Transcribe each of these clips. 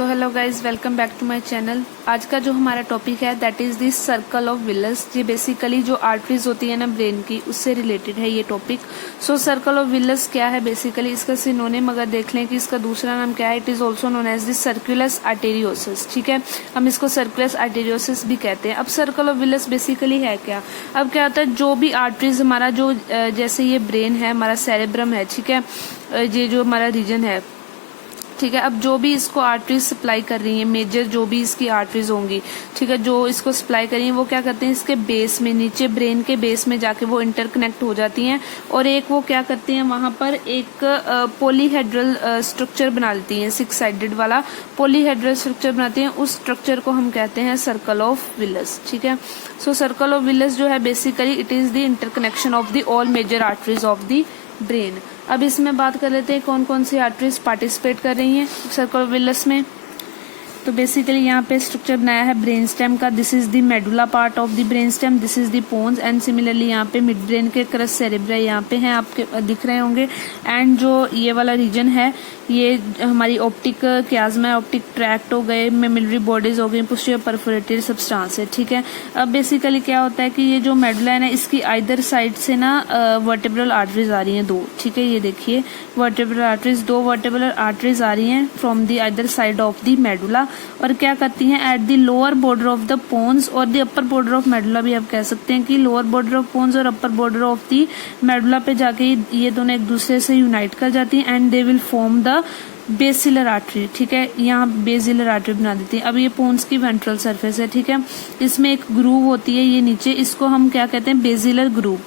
So hello guys, welcome back to my channel. आज का जो हमारा टॉपिक है that is this circle of Willis. ये बेसिकली जो आर्टरीज होती है ना ब्रेन की, उससे रिलेटेड है ये topic. So circle of Willis क्या है बेसिकली, इसका सिनोनिम अगर देख लें कि इसका दूसरा नाम क्या है, it is also known as this circulus arteriosus. ठीक है, हम इसको सर्कुलस आर्टेरियोसिस भी कहते हैं। अब सर्कल ऑफ विलस बेसिकली है क्या? अब क्या होता है, जो भी आर्टरीज हमारा जो जैसे ये ब्रेन है, हमारा सेरेब्रम है, ठीक है, ये जो हमारा रीजन है, ठीक है। अब जो भी इसको आर्टरीज सप्लाई कर रही हैं, मेजर जो भी इसकी आर्टरीज होंगी, ठीक है, जो इसको सप्लाई कर रही हैं, वो क्या करते हैं, इसके बेस में, नीचे ब्रेन के बेस में जाके वो इंटरकनेक्ट हो जाती हैं और एक वो क्या करती हैं, वहां पर एक पॉलीहेड्रल स्ट्रक्चर बना लेती हैं, 6 साइडेड वाला पॉलीहेड्रल स्ट्रक्चर बनाती हैं। उस स्ट्रक्चर को हम कहते हैं सर्कल ऑफ विलस। ठीक है, सो सर्कल ऑफ विलस जो है basically it is the interconnection of the all major arteries of the brain. अब इसमें बात कर लेते हैं कौन कौन सी आर्टरीज पार्टिसिपेट कर रही हैं सर्कल ऑफ विलस में। तो बेसिकली यहाँ पे स्ट्रक्चर बनाया है ब्रेन स्टेम का। This is the medulla part of the brain stem, this is the pons and similarly यहाँ पे मिड ब्रेन के क्रस सेरेब्रा यहाँ पे हैं, आपके दिख रहे होंगे। एंड जो ये वाला रीजन है, ये हमारी ऑप्टिक क्याज्मा है, ऑप्टिक ट्रैक्ट हो गए, मेमिलरी बॉडीज हो गई, पोस्टीरियर परफोरेटेड सब्सटेंस है। ठीक है, अब बेसिकली क्या होता है कि ये जो मेडुला है ना, इसकी आइदर साइड से ना वर्टेब्रल आर्टरीज आ रही हैं 2। ठीक है, ये देखिए वर्टेब्रल आर्टरीज, 2 वर्टेब्रल आर्टरीज आ रही हैं from the either side of the medulla, और क्या करती हैं at the lower border of the pons और the upper border of medulla भी आप कह सकते हैं कि लोअर बॉर्डर ऑफ पोन्स और अपर बॉर्डर ऑफ द मेडुला पे जाके ये दोनों एक दूसरे से यूनाइट कर जाती हैं and they will form the basilar artery. ठीक है, यहाँ बेसिलर आर्टरी बना देती है। अब ये पोन्स की वेंट्रल सरफेस है, ठीक है, इसमें एक ग्रूव होती है ये नीचे, इसको हम क्या कहते हैं, बेसिलर ग्रूव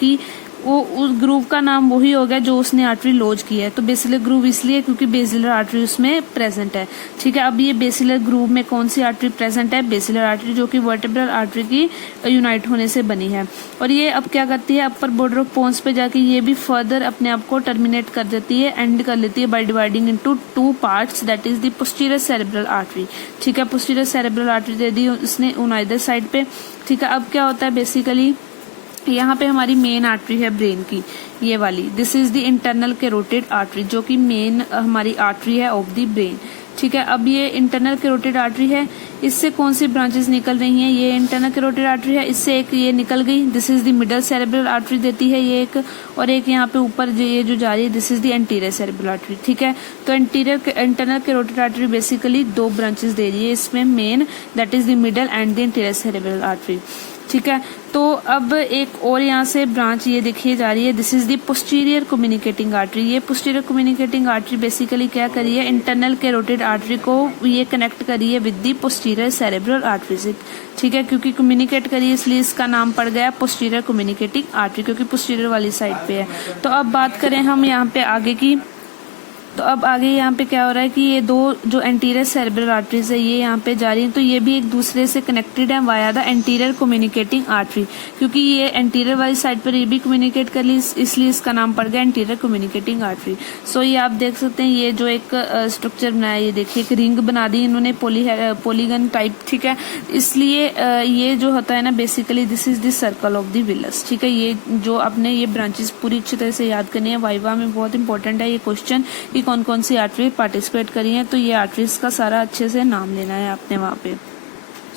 की। वो उस ग्रूव का नाम वही हो गया जो उसने आर्टरी लॉज की है। तो बेसिलर ग्रूव इसलिए क्योंकि बेसिलर आर्टरी उसमें प्रेजेंट है। ठीक है, अब ये बेसिलर ग्रूव में कौन सी आर्टरी प्रेजेंट है, बेसिलर आर्टरी, जो कि वर्टेब्रल आर्टरी की यूनाइट होने से बनी है। और ये अब क्या करती है, अपर बॉर्डर ऑफ पोन्स पे जाके ये भी फर्दर अपने आप को टर्मिनेट कर देती है, एंड कर लेती है by dividing into 2 parts, that is the posterior cerebral artery. ठीक है, पोस्टीरियर सेरेब्रल आर्टरी दे दी उसने ऑन आइदर साइड पे। ठीक है, अब क्या होता है बेसिकली, यहाँ पे हमारी मेन आर्टरी है ब्रेन की, ये वाली, this is the internal carotid artery, जो कि मेन हमारी आर्टरी है ऑफ द ब्रेन। ठीक है, अब ये इंटरनल कैरोटिड आर्टरी है, इससे कौन सी ब्रांचेस निकल रही हैं, ये इंटरनल कैरोटिड आर्टरी है, इससे एक ये निकल गई, this is the middle cerebral artery देती है ये एक, और एक यहाँ पे ऊपर ये जो जा रही है, this is the anterior cerebral artery. ठीक है, तो internal carotid artery basically 2 branches दे रही है इसमें, main that is the middle and the anterior cerebral artery. ठीक है, तो अब एक और यहाँ से ब्रांच ये देखिए जा रही है, this is the posterior communicating artery. ये पोस्टीरियर कम्युनिकेटिंग आर्टरी बेसिकली क्या करी है, इंटरनल कैरोटिड आर्टरी को ये कनेक्ट करी है with the posterior cerebral artery से। ठीक है, क्योंकि कम्युनिकेट करी इसलिए इसका नाम पड़ गया पोस्टीरियर कम्युनिकेटिंग आर्टरी, क्योंकि पोस्टीरियर वाली साइड पे है। तो अब बात करें हम यहाँ पे आगे की, तो अब आगे यहाँ पे क्या हो रहा है कि ये 2 जो एंटीरियर सेरेब्रल आर्टरीज है ये यहाँ पे जा रही हैं, तो ये भी एक दूसरे से कनेक्टेड है via the anterior communicating artery, क्योंकि ये एंटीरियर वाली साइड पर ये भी कम्युनिकेट कर ली, इसलिए इसका नाम पड़ गया एंटीरियर कम्युनिकेटिंग आर्टरी। सो ये आप देख सकते हैं, ये जो एक स्ट्रक्चर बनाया, ये देखिए एक रिंग बना दी इन्होंने, पॉलीगन टाइप। ठीक है, इसलिए ये जो होता है ना basically this is the circle of the villous. ठीक है, ये जो आपने ये ब्रांचेस पूरी अच्छी तरह से याद करनी है, वाइवा में बहुत इंपॉर्टेंट है ये क्वेश्चन कि कौन कौन सी आर्टरी पार्टिसिपेट करी है, तो ये आर्टरीज का सारा अच्छे से नाम लेना है आपने वहां पे।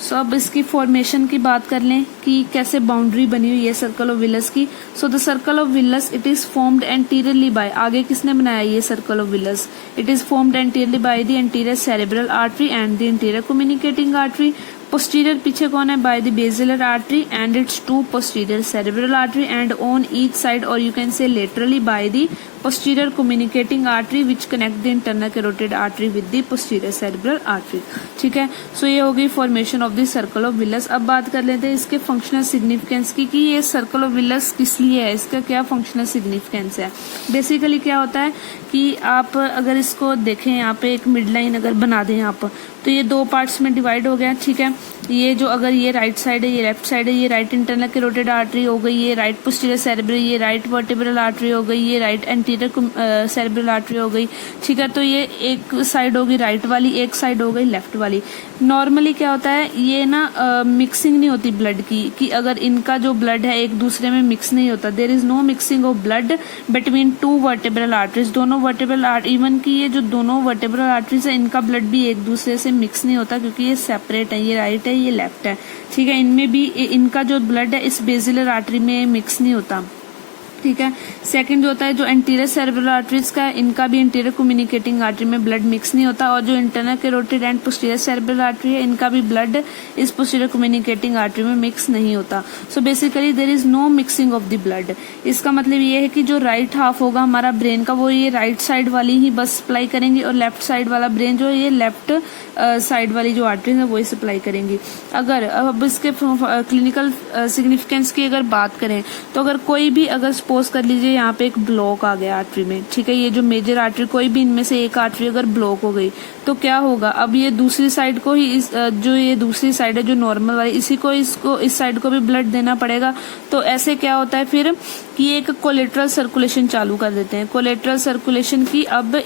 सो अब इसकी फॉर्मेशन की बात कर लें कि कैसे बाउंड्री बनी हुई है सर्कल ऑफ विलस की। So the circle of Willis it is formed anteriorly by, आगे किसने बनाया ये circle of Willis, it is formed anteriorly by the anterior cerebral artery and the anterior communicating artery. Posterior पीछे कौन है, by the basilar artery and its 2 posterior cerebral artery and on each side और you can say laterally by the posterior communicating artery which connect the internal carotid artery with the posterior cerebral artery। ठीक है, सो ये हो गई formation of the circle of villous. अब बात कर लेते हैं इसके फंक्शनल सिग्निफिकेंस की कि ये सर्कल ऑफ विलस किस लिए है, इसका क्या फंक्शनल सिग्निफिकेंस है। बेसिकली क्या होता है कि आप अगर इसको देखें, यहाँ पे एक मिड लाइन अगर बना दें आप, तो ये दो पार्ट्स में डिवाइड हो गया, ठीक है। ये जो अगर ये राइट साइड है, ये लेफ्ट साइड है, ये राइट इंटरनल कैरोटिड आर्टरी हो गई, ये राइट पोस्टीरियर सेरेब्रल, ये राइट वर्टिब्रल आर्टरी हो गई, ये राइट एंटीरियर सेरेब्रल आर्टरी हो गई, ठीक है। तो ये एक साइड होगी राइट वाली, एक साइड हो गई लेफ्ट वाली। नॉर्मली क्या होता है, ये ना मिक्सिंग नहीं होती ब्लड की, कि अगर इनका जो ब्लड है एक दूसरे में मिक्स नहीं होता। There is no mixing of blood between two vertebral arteries. दोनों वर्टिब्रल इवन की ये जो दोनों वर्टिब्रल आर्टरीज है, इनका ब्लड भी एक दूसरे से मिक्स नहीं होता, क्योंकि ये सेपरेट है, ये राइट है, ये लेफ्ट है, ठीक है। इनमें भी इनका जो ब्लड है इस बेसिलर आर्टरी में मिक्स नहीं होता, ठीक है। सेकंड जो होता है, जो एंटीरियर सेरेब्रल आर्टरीज का है, इनका भी इंटीरियर कम्युनिकेटिंग आर्टरी में ब्लड मिक्स नहीं होता। और जो internal carotid and posterior cerebral artery है, इनका भी ब्लड इस पोस्टीरियर कम्युनिकेटिंग आर्टरी में मिक्स नहीं होता। So basically there is no mixing of the blood. इसका मतलब ये है कि जो राइट हाफ होगा हमारा ब्रेन का, वो ये राइट साइड वाली ही बस सप्लाई करेंगे, और लेफ्ट साइड वाला ब्रेन जो है ये लेफ्ट साइड वाली जो आर्टरीज है वही सप्लाई करेंगी। अगर अब इसके क्लिनिकल सिग्निफिकेंस की अगर बात करें, तो अगर कोई भी अगर सपोज कर लीजिए यहाँ पे एक ब्लॉक आ गया आर्टरी में, ठीक है, ये जो मेजर आर्टरी, कोई भी इनमें से एक आर्टरी अगर ब्लॉक हो गई तो क्या होगा, अब ये दूसरी साइड को ही जो ये दूसरी साइड है जो नॉर्मल वाली, इसको इस साइड को भी ब्लड देना पड़ेगा। तो ऐसे क्या होता है फिर कि एक कोलेटरल सर्कुलेशन चालू कर देते हैं। कोलेटरल सर्कुलेशन की अब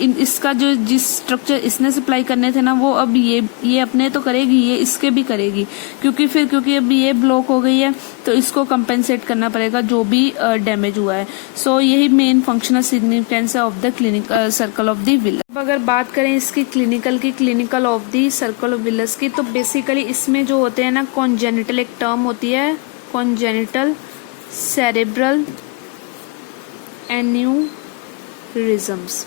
इसका जो जिस स्ट्रक्चर इसने सप्लाई करने थे ना, वो अब ये अपने तो करेगी, ये इसके भी करेगी, क्योंकि अब ये ब्लॉक हो गई है, तो इसको कंपेंसेट करना पड़ेगा जो भी डैमेज हुआ है। सो यही मेन फंक्शनल सिग्निफिकेंस है of the clinical circle of the villous. अब अगर बात करें इसकी clinical of the circle of Willis की, तो बेसिकली इसमें जो होते हैं ना, कॉन्जेनिटल एक टर्म होती है, कॉन्जेनिटल सेरेब्रल एन्यूरिज्म्स,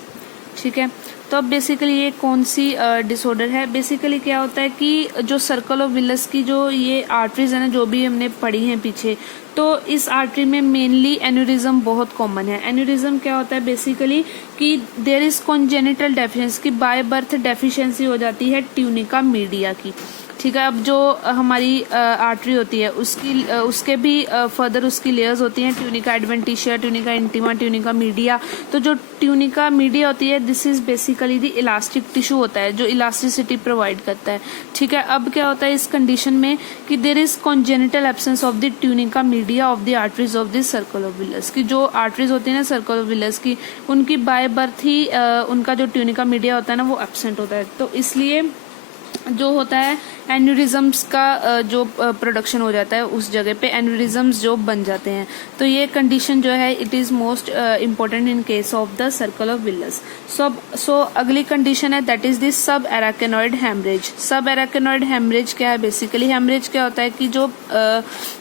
ठीक है। तो अब बेसिकली ये कौन सी डिसऑर्डर है, बेसिकली क्या होता है कि जो सर्कल ऑफ विलस की जो ये आर्टरीज है ना, जो भी हमने पढ़ी हैं पीछे, तो इस आर्टरी में मेनली एन्यूरिज्म बहुत कॉमन है। एन्यूरिज्म क्या होता है बेसिकली कि देयर इज कॉन्जेनिटल डेफिशिएंसी, की बाय बर्थ डेफिशिएंसी हो जाती है ट्यूनिका मीडिया की, ठीक है। अब जो हमारी आर्टरी होती है उसके भी फर्दर उसकी लेयर्स होती हैं, tunica adventitia, tunica intima, tunica media. तो जो ट्यूनिका मीडिया होती है, this is basically the elastic tissue होता है जो इलास्टिसिटी प्रोवाइड करता है, ठीक है। अब क्या होता है इस कंडीशन में कि there is congenital absence of the tunica media of the arteries of the circle of Willis, की जो आर्टरीज होती है ना सर्कल ऑफ विलस की, उनकी बाय बर्थ ही उनका जो ट्यूनिका मीडिया होता है ना वो एब्सेंट होता है। तो इसलिए जो होता है एन्यूरिज्म्स का जो प्रोडक्शन हो जाता है उस जगह पे एन्यूरिज्म्स जो बन जाते हैं। तो ये कंडीशन जो है it is most important in case of the circle of Willis. So अगली कंडीशन है दैट इज दिस सब एराकेनॉइड हेमरेज। सब एराकेनॉइड हेमरेज क्या है, बेसिकली हेमरेज क्या होता है कि जो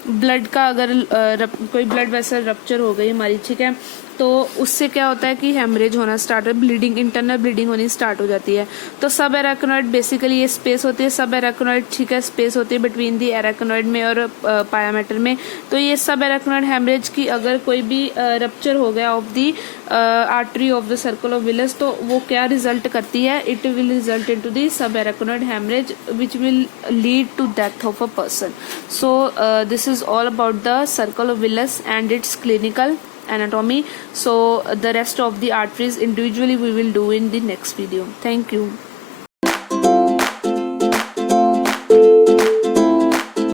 ब्लड का अगर कोई ब्लड वेसल रप्चर हो गई हमारी, ठीक है, तो उससे क्या होता है कि हेमरेज होना स्टार्ट है, ब्लीडिंग, इंटरनल ब्लीडिंग होनी स्टार्ट हो जाती है। तो सब एराकेनॉइड बेसिकली ये स्पेस होती है, सब एराकेनॉइड, ठीक है, स्पेस होती है बिटवीन दी एराकेनॉइड में और पायामेटर में। तो ये सब एराकेनॉइड हेमरेज की अगर कोई भी रप्चर हो गया of the artery of the circle of Willis, तो वो क्या रिजल्ट करती है, it will result into the subarachnoid haemorrhage which will lead to death of a person. So this is all about the circle of Willis and its clinical anatomy. So the rest of the arteries individually we will do in the next video. Thank you.